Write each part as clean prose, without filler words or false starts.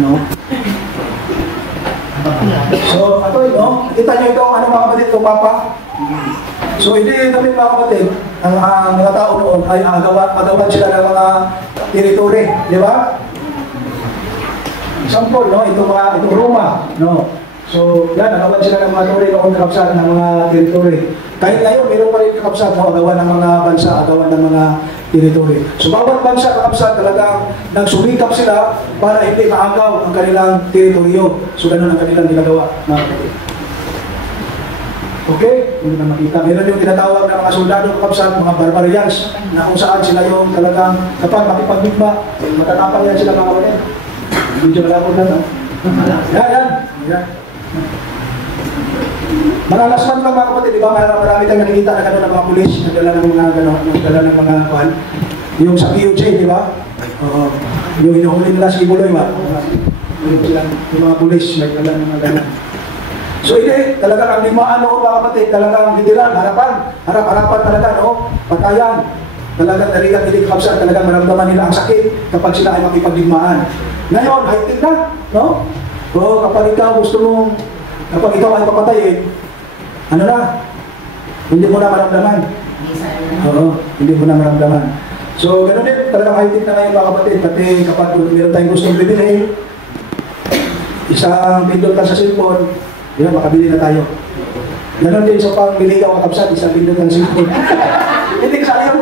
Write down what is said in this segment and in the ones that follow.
No? So, ito, no? Kita nyo ito, ano mga kapatid, itong mapa? So, hindi kami mga kapatid, ang mga tao noon ay agawan sila ng mga teritori, di ba? Example, no? Itong Roma, no? So, yan, agawan sila ng mga tori noon kakapsat ng mga teritori. Kahit ngayon, mayroon pa rin kakapsat, no? Agawan ng mga bansa, agawan ng mga teritori. So, bawat bansa kakapsat talagang nagsumikap sila para hindi maagaw ang kanilang teritoryo. So, ganun ang kanilang ginagawa, mga kapatid. Okay? Hindi na makita. Meron yung tinatawag ng mga soldado kakapsat, mga barbarians, na kung saan sila yung talagang kapag makipagdigma, matatapang yan sila mga kapatid. Medyo malapot na, no? Yan. Manalasman lang mga kapatid, di ba? Marami tayong nakikita na gano'n ng mga pulis, nagdala ng mga gano'n, nagdala ng mga kuhan. Yung sa POJ, di ba? Yung inuhuli nila si Buloy, ba? Yung mga pulis, nagdala ng mga gano'n. So hindi, talagang ang limaan noon mga kapatid, talagang literal, harap-harapan talaga, no? Patayan. Talagang nariyan hindi kapsa, talagang maramdaman nila ang sakit kapag sila ay makipagdigmaan. Ngayon, high-tech na, no? O kapag ikaw gusto mong, kapag ikaw ay papatayin, ano na? Hindi mo na maramdaman. Oo, hindi mo na maramdaman. So, ganoon din, talagang high-tech na ngayon mga kapatid, pati kapag meron tayong gustong bibili, isang pindot ka sa cellphone, yun, makabili na tayo. Ganoon din sa pangbili ka o kapsat, isang pindot ng cellphone. Hindi kasali yun.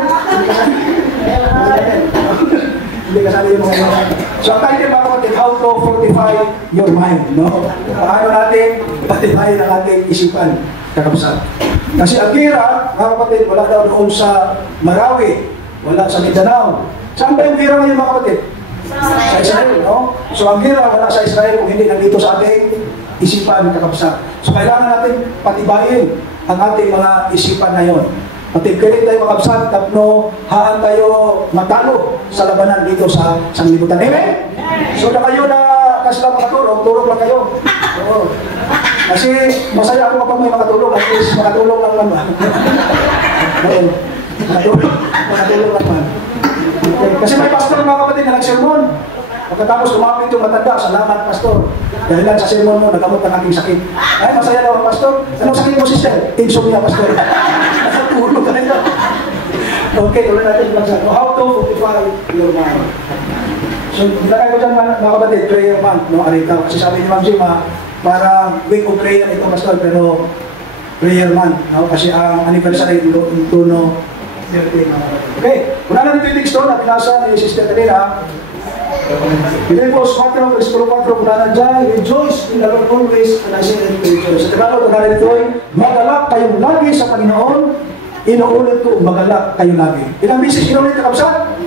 Hindi kasali yung mga. So, ang tayo mga kapatid, how to fortify your mind, no? Paano natin patibayin ang ating isipan, kakapsat. Kasi ang gira, mga kapatid, wala daw doon sa Marawi, wala sa Mindanao. Saan ba yung gira ngayon mga kapatid? Sa Israel, no? So, ang gira wala sa Israel kung hindi nandito sa ating isipan, kakapsat. So, kailangan natin patibayin ang ating mga isipan ngayon. Matibkirin tayo makapsat, tapno, haan tayo matalo sa labanan dito sa sanglibutan. Amen? So na kayo na kasi lang makatulong, tulong lang kayo. Oo. Kasi masaya ako kapag may makatulong, at least makatulong lang naman. Makatulong lang naman. Okay. Kasi may pastor mga kapatid na nagsermon. Pagkatapos lumapit yung matanda, salamat pastor. Dahil lang sa sermon mo, nagamot ang aking sakit. Ay, masaya daw ang pastor. Anong sakit mo sister? Insomnia pastor. Nakatulog ka nito. Okay, tuloy natin yung so, how to fortify your mind. So, nilagay ko dyan mga kapatid, prayer month, no, arita. Kasi sabi ni Ma'am Jima, parang week of prayer ito pastor, pero prayer month, no? Kasi ang anniversary ito, no, 30, mga kapatid. Okay, una na dito yung text na pinasa ni Sister kanina. Pilipos 4, versículo 4, mula na dyan, rejoice in the Lord always, and I say that rejoice. Sa Tagalog, mula nito ay, magalak kayong lagi sa Panginoon, inuulit ko, magalak kayo lagi. Ilang bisis inuulit ka kapsat?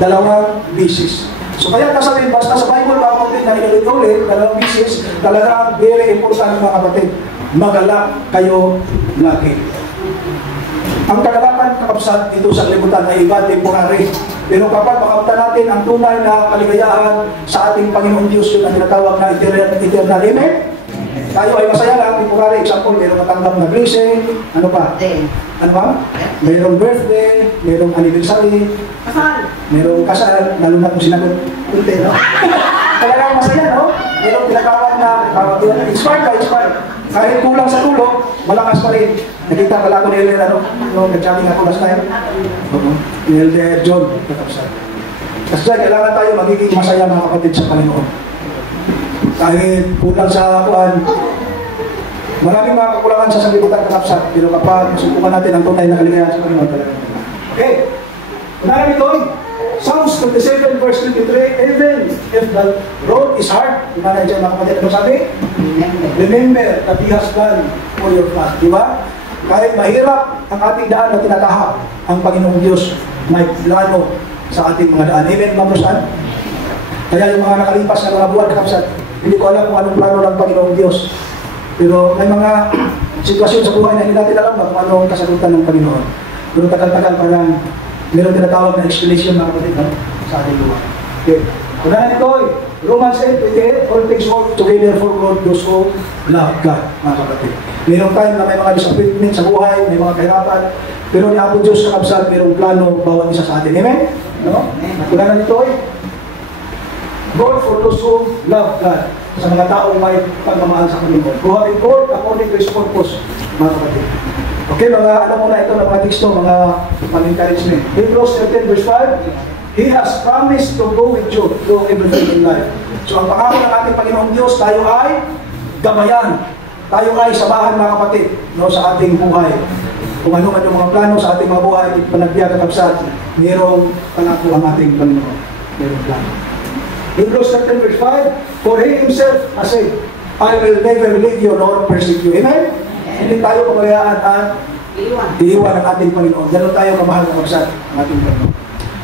Dalawang bisis. So kaya kasabihin, basta sa Bible, mga kapatid na inuulit, dalawang bisis, talagang very important mga kapatid, magalak kayo lagi. Ang kagalakan kakapsat dito sa libutan ay iba, temporary. Pero kapag makamta natin ang tunay na kaligayahan sa ating Panginoon Diyos, yun ang tinatawag na eternal. Amen? Tayo ay masaya lang, temporary. Example, mayroong matanggap na blessing. Ano pa? Ano ba? Mayroong birthday, mayroong anniversary, mayroong kasal, lalo na kung sinagot kunti, no? Talagang masaya, no? Mayroong tinatawag na inspired. Kahit kulang sa tulog, malakas pa rin. Nakita pala ako ni Elder, nag-jogging ako last time. Ni Elder John. Kasi kailangan tayo magiging masaya mga kapatid sa Panginoon. Kahit kulang sa kuhan, maraming mga kakulangan sa sanglibutan kakapsat. Pero kapag subukan natin ang tunay na kaligayahan sa Panginoon talaga. Okay. Unahan ito, Psalms 27 verse 23, even if the road is hard, unahan dyan mga kapatid, ano sabi? Remember that He has done for your path. Diba? Kahit mahirap ang ating daan na tinatahak, ang Panginoong Diyos may plano sa ating mga daan. Amen, mga brosan? Kaya yung mga nakalipas na mga buwan, kapsat, hindi ko alam kung anong plano ng Panginoong Diyos. Pero may mga sitwasyon sa buhay na hindi natin alam kung anong kasagutan ng Panginoon. Pero tagal-tagal parang meron tinatawag na explanation mga kapatid sa ating luwa. Okay. Unahan ito, Romans 8:28, all things work together for God, those who love God, mga kapatid. Mayroong time na may mga disappointment sa buhay, may mga kahirapan, pero ni Apo Diyos sa kapsat, mayroong plano bawat isa sa atin. Amen? No? Unahan ito, God for those who love God. Sa mga taong may pagmamahal sa Panginoon. Who have been called according to His purpose, mga kapatid. Okay, mga alam mo na ito ng mga teksto, mga pang-encouragement. Hebrews 13 verse 5, He has promised to go with you through everything in life. So ang pangako ng ating Panginoong Diyos, tayo ay gabayan. Tayo ay samahan, mga kapatid, no, sa ating buhay. Kung ano man yung mga plano sa ating mga buhay, panagbiya kakabsat, mayroong pangako ang ating Panginoon. Mayroong plano. Hebrews 13 verse 5, For He Himself has said, I will never leave you nor forsake you. Amen? Hindi tayo pabayaan at iiwan ang ating Panginoon. Ganun tayo kamahal ng kapsat ng ating Panginoon.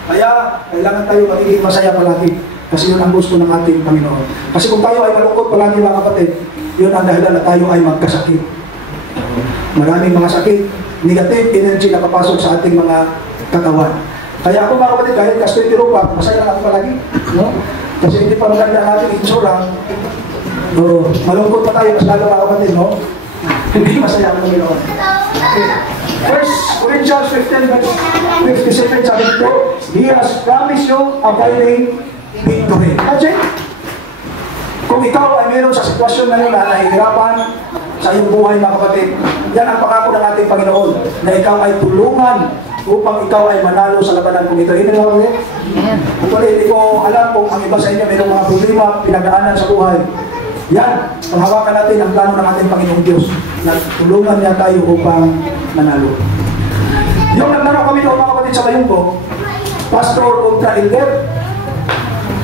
Kaya, kailangan tayo magiging masaya palagi. Kasi yun ang gusto ng ating Panginoon. Kasi kung tayo ay malungkot palagi, mga kapatid, yun ang dahilan na tayo ay magkasakit. Maraming mga sakit, negative energy na papasok sa ating mga katawan. Kaya ako, mga kapatid, kahit kastoy tiro pa, masaya lang ako palagi. No? Kasi hindi pa maganda ang ating insura. So, malungkot pa tayo, mas lalo, mga kapatid, no? Hindi masaya ang Panginoon. Okay. First Corinthians 15 verse 57, sabi dito, He has promised you abiding victory. Kasi, kung ikaw ay meron sa sitwasyon na yun na nahihirapan sa iyong buhay, mga kapatid, yan ang pangako ng ating Panginoon, na ikaw ay tulungan upang ikaw ay manalo sa labanan kung ito. Hindi mo kapatid? Actually, hindi ko alam kung ang iba sa inyo mayroong mga problema, pinagdaanan sa buhay. Yan, panghawakan natin ang plano ng ating Panginoong Diyos na tulungan niya tayo upang manalo. Yung naglaro kami doon, mga kapatid, sa Mayungko, pastor ultra elder,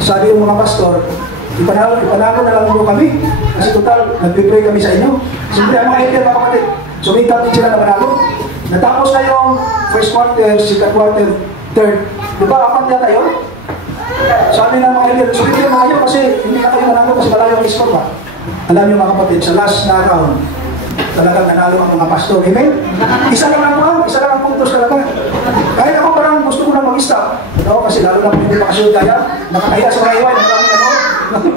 sabi yung mga pastor, ipanalo na lang mo kami kasi total, nagpipray kami sa inyo. Siyempre, ang mga elder, mga kapatid, sumikap din sila na manalo. Natapos na yung first quarter, second quarter, third. Di ba, apat yata yun? Sabi ng mga elder, sumikap na kayo kasi hindi na kayo manalo kasi malayo ang score pa. Alam niyo, mga kapatid, sa last na round, talagang nanalo ang mga pastor. Amen? Isa lang ang puntos talaga. Kahit ako parang gusto ko na mag-stop. No? Kasi lalo na kung hindi makasiyod kaya, nakakaya sa mga iwan, maraming ano.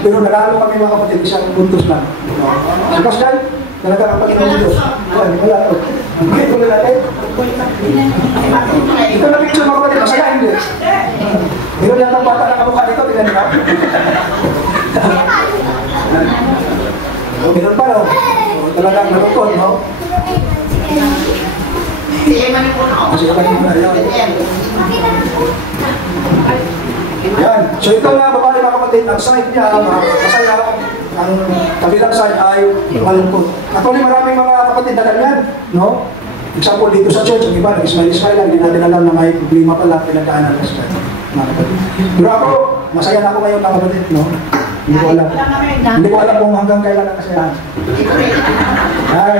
Pero nanalo kami, mga kapatid, isang puntos lang. No? So, Pascal, talaga ang Panginoon Diyos. Wala ito. Hindi ko na natin. Ito na picture, mga kapatid, masaya hindi. Meron yan ang bata na kamukha dito, tingnan nyo. Meron pa, no? Talagang nalungkot, no? Kasi kapag mo na yun. Yan. So ito nga, babae, mga kapatid, ang side niya, masaya, ang kabilang side ay malungkot. Actually, maraming mga kapatid na ganyan, no? Example, dito sa church, ang iba, nag-smile-smile lang, hindi natin alam na may problema pala, pinagkaanan kasi mga kapatid. Pero ako, masaya na ako ngayon, mga kapatid, no? Hindi ko alam. Hindi ko alam kung hanggang kailan ang kasayahan. Yan.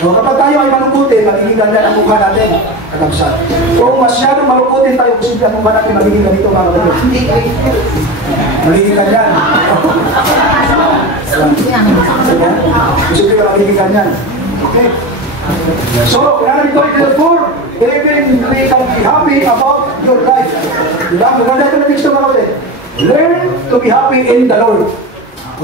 So, kapag tayo ay malungkutin, magiging ganyan ang mukha natin. Kakabsat. Kung masyadong malungkutin tayo, posible ang mukha natin magiging ganito, mga kapatid. Magiging ganyan. Posible ka magiging ganyan. Okay. So, kaya nito ay therefore, even we can be happy about your life. Diba? Maganda ito na text ito, mga kapatid. Learn to be happy in the Lord.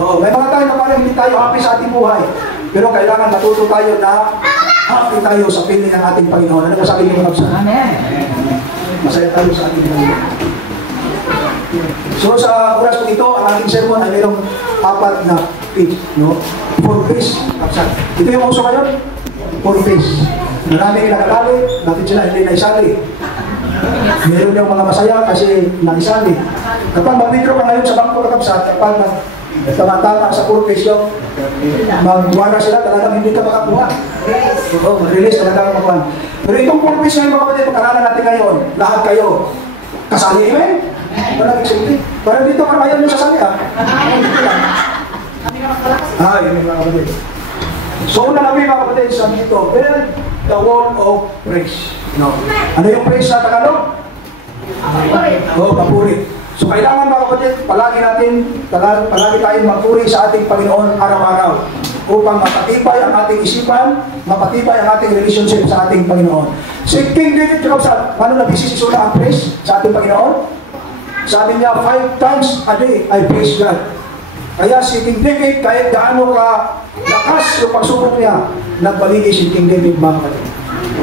Oh, may mga tayo na parang hindi tayo happy sa ating buhay. Pero kailangan matuto tayo na happy tayo sa piling ng ating Panginoon. Ano ba sabi niyo, mga kapatid? Amen. Masaya tayo sa ating Panginoon. So sa oras po ito, ang ating sermon ay mayroong 4 na page, no? 4 page. Ito yung uso ngayon? 4 page. Marami nakatali, bakit sila hindi naisali? Meron yung mga masaya kasi naisali. Kapag mag-withdraw ka ngayon sa bangko na kapsat, kapag tama-tama sa 4 page yung magwara sila, talagang hindi ka makakuha. Oo, mag-release talaga makakuha. Pero itong 4 page ngayon, mga kapatid, pag-aralan natin ngayon, lahat kayo kasali, amen? Walang exciting. Parang dito kamayan nyo sasali, ha? Dito lang. Yun yung mga kapatid. So, una namin, mga kapatid, sa dito, build the wall of praise. No. Ano yung praise sa Tagalog? Papuri. So kailangan, mga kapatid, palagi tayong magpuri sa ating Panginoon araw-araw upang mapatibay ang ating isipan, mapatibay ang ating relationship sa ating Panginoon. Si King David, paano nabisi si Sula ang praise sa ating Panginoon? Sabi niya, 5 times a day I praise God. Kaya si King David, kahit gaano ka lakas yung pagsubok niya, nagbaligi si King David, mga kapatid.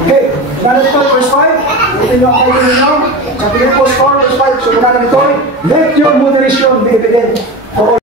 Okay, unana dito, verse 5. Ito nyo ang kayo ninyo. Sa Philippians 4, verse 5. So unana dito, let your moderation be evident.